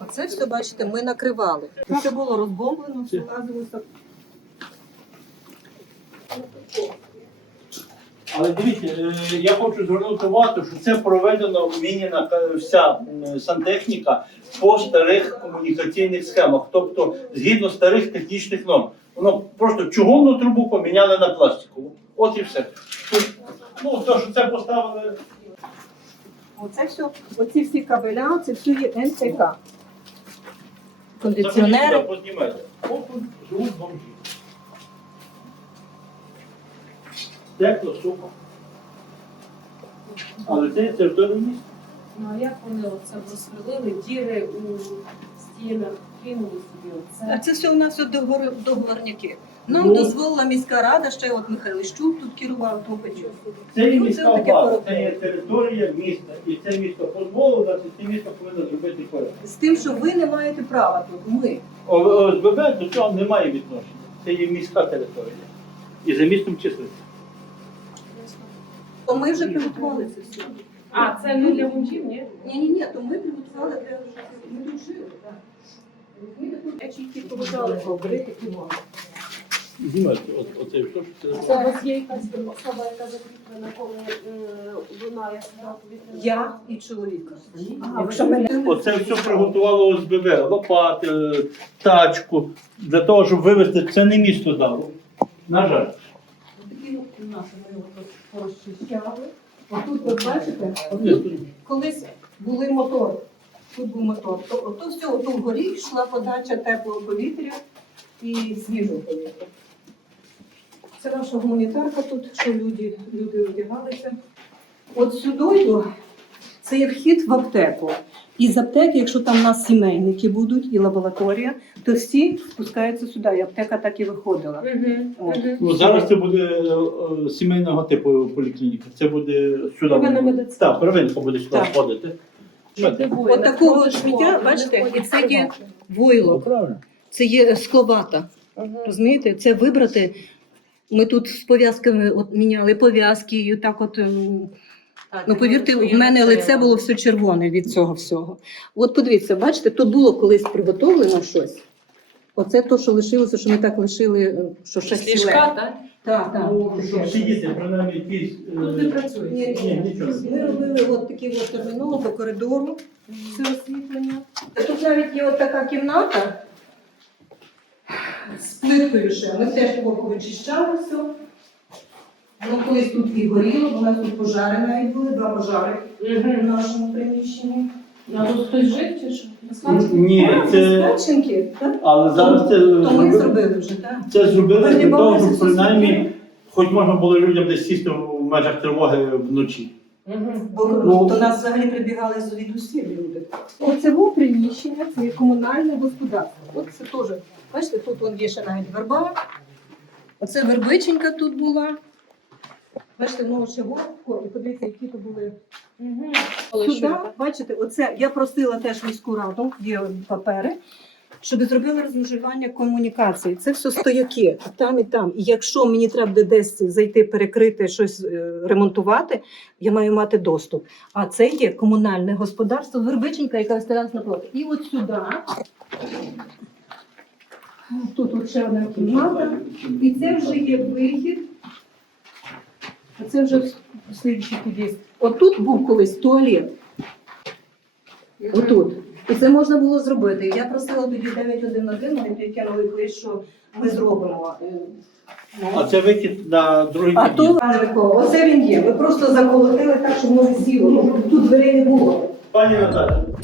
Оце все, бачите, ми накривали. Ще було розбомблено, все вказується. Але дивіться, я хочу звернути увагу, що це проведена умінена вся сантехніка по старих комунікаційних схемах, тобто згідно старих технічних норм. Воно просто чугунну трубу поміняли на пластикову. От і все. Тут, ну, то, що Це поставили. Оце все, оці всі кабеля, це все є НТК. Кондиціонери. Тепло, сухо. Але це все в тому місці. Ну, а як вони це розстрілили? Діри у стінах це. А це все у нас договор... договорники. Нам ну, дозволила міська рада, ще от Михайло Щук тут керував, Це кірував, міська ну, Це є територія міста і це місто позволило, це місто повинно зробити користь. З тим, що ви не маєте права тут, ми. ОСББ до цього не має відношення. Це є міська територія. І за містом числиться. А, це не для мужів, ні? Ні, ні, ні, то ми приготували підходили... так. Ви тут очі, які поважали. Бери такі вороги. Знімайте. Оце що? Це у вас є якась особа, яка закріплена, коли лунає? Я і чоловіка. А, а, це? Оце все приготувало ОСБВ. Лопати, тачку. Для того, щоб вивезти. Це не місто здорове. На жаль. Ось такі у нас у нас розчистяви. Ось тут ви бачите? От, от, колись були мотори. Тут був мотор, то, то в вгорі йшла подача теплого повітря і свіжого повітря. Це наша гуманітарка тут, що люди люди одягалися. От сюди, це є вхід в аптеку. І з аптеки, якщо там у нас сімейники будуть і лабораторія, то всі спускаються сюди, і аптека так і виходила. Угу. От. Ну, зараз це буде сімейного типу поліклініка, це буде сюди. Буде. Так, первинка буде входити. Чому? От такого шміття, бачите, це є войлок, Це є скловата. розумієте, Це вибрати. Ми тут з пов'язками от міняли пов'язки. і так, от ну, повірте, в мене лице було все червоне від цього всього. От подивіться, бачите, тут було колись приготовлено щось. Оце то, що лишилося, що ми так лишили, що ще сліжка, сіле. Та? Да, так? Так, так. сидіти, про якийсь... Тут не нічого. Ми робили от такі от по по коридору, все освітлення. Тут навіть є от така кімната з плиткою ще. Ми теж все. Воно Колись тут і горіло, бо у нас тут пожари навіть були, два пожари mm -hmm. в нашому приміщенні. Ну, тут хтось жив, що? Ну, ні, а, це, це спецінки, але зараз це зробили... зробили вже, так? Це зробили, надовжу, принаймні, хоч можна було людям десь сісти в межах тривоги вночі. Угу. Бо до Бо... нас взагалі прибігали звідусі люди. Оце був приміщення, це є комунальне господарство. От це теж. Бачите, тут є ще навіть верба. Оце вербиченька тут була. Бачите, ну, ще молочего, і подивіться, які то були, угу. Сюди, бачите, оце я просила теж міську раду, є папери, щоб зробили розмежування комунікації. Це все стояки там і там. І якщо мені треба десь зайти, перекрити, щось е, ремонтувати, я маю мати доступ. А це є комунальне господарство, Вербиченька, яка розстоялась на плоті. І от сюди тут ось ще одна кімната, і це вже є вихід. Це вже слідчий під'їзд. Отут був колись туалет. Отут. І це можна було зробити. Я просила тоді 9-1, я не квітня, що ми зробимо. А це вихід на другий вік. А то, пане кого, оце він є. Ви просто заколотили так, щоб воно сіло. Тут дверей не було. Пані Наталі.